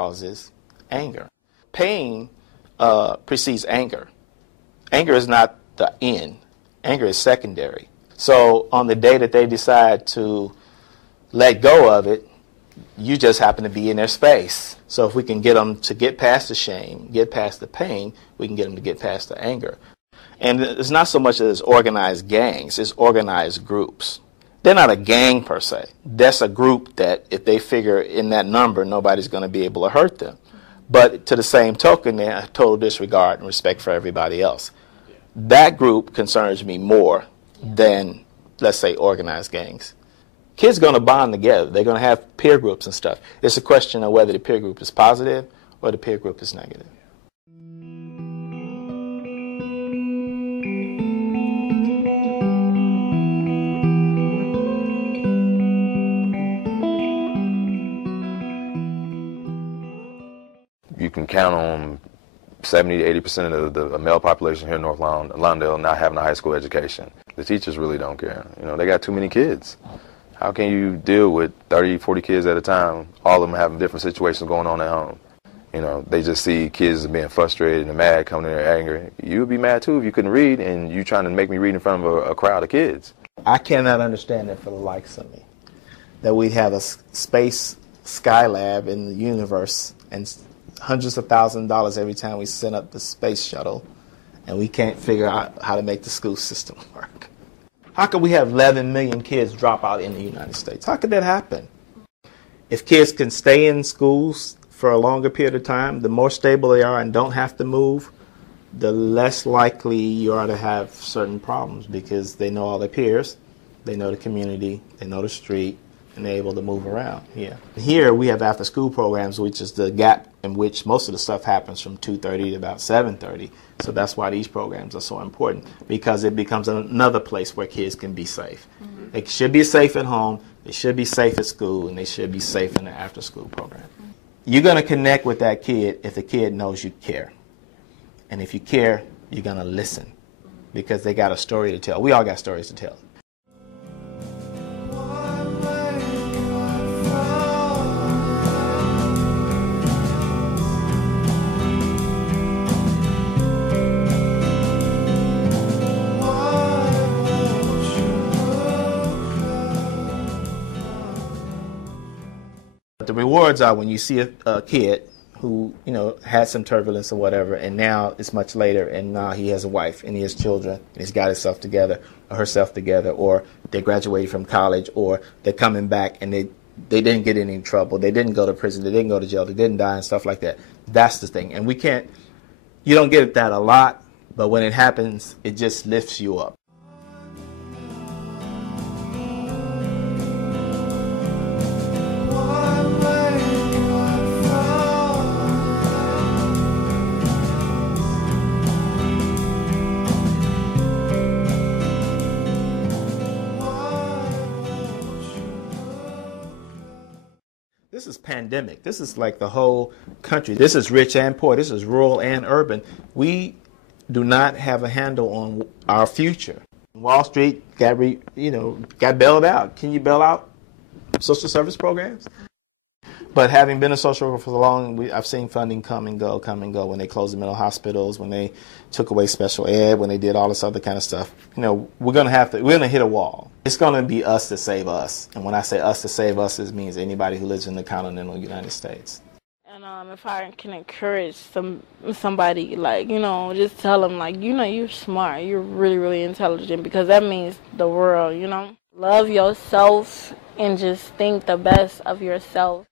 causes anger. Pain precedes anger. Anger is not the end. Anger is secondary. So on the day that they decide to let go of it, you just happen to be in their space. So if we can get them to get past the shame, get past the pain, we can get them to get past the anger. And it's not so much as organized gangs, it's organized groups. They're not a gang per se. That's a group that if they figure in that number, nobody's going to be able to hurt them. But to the same token, they have total disregard and respect for everybody else. That group concerns me more than, let's say, organized gangs. Kids are going to bond together. They're going to have peer groups and stuff. It's a question of whether the peer group is positive or the peer group is negative. You can count on 70 to 80% of the male population here in North Lawndale not having a high school education. The teachers really don't care. You know, they got too many kids. How can you deal with 30, 40 kids at a time, all of them having different situations going on at home? You know, they just see kids being frustrated and mad, coming in there angry. You would be mad too if you couldn't read and you trying to make me read in front of a crowd of kids. I cannot understand it for the likes of me, that we have a space Skylab in the universe and hundreds of thousands of dollars every time we send up the space shuttle, and we can't figure out how to make the school system work. How could we have 11 million kids drop out in the United States? How could that happen? If kids can stay in schools for a longer period of time, the more stable they are and don't have to move, the less likely you are to have certain problems because they know all their peers, they know the community, they know the street, and they're able to move around. Here we have after-school programs, which is the gap in which most of the stuff happens from 2:30 to about 7:30. So that's why these programs are so important, because it becomes another place where kids can be safe. Mm-hmm. They should be safe at home, they should be safe at school, and they should be safe in the after-school program. Mm-hmm. You're going to connect with that kid if the kid knows you care. And if you care, you're going to listen, because they got a story to tell. We all got stories to tell. The rewards are when you see a kid who, you know, had some turbulence or whatever, and now it's much later, and now he has a wife and he has children, and he's got himself together or herself together, or they graduated from college, or they're coming back and they didn't get in any trouble, they didn't go to prison, they didn't go to jail, they didn't die and stuff like that. That's the thing. And you don't get that a lot, but when it happens, it just lifts you up. This is pandemic. This is like the whole country. This is rich and poor. This is rural and urban. We do not have a handle on our future. Wall Street got bailed out. Can you bail out social service programs? But having been a social worker for so long, I've seen funding come and go when they closed the mental hospitals, when they took away special ed, when they did all this other kind of stuff. You know, we're going to hit a wall. It's going to be us to save us. And when I say us to save us, it means anybody who lives in the continental United States. And if I can encourage somebody, like, you know, just tell them, like, you know, you're smart, you're really, really intelligent, because that means the world, you know. Love yourself and just think the best of yourself.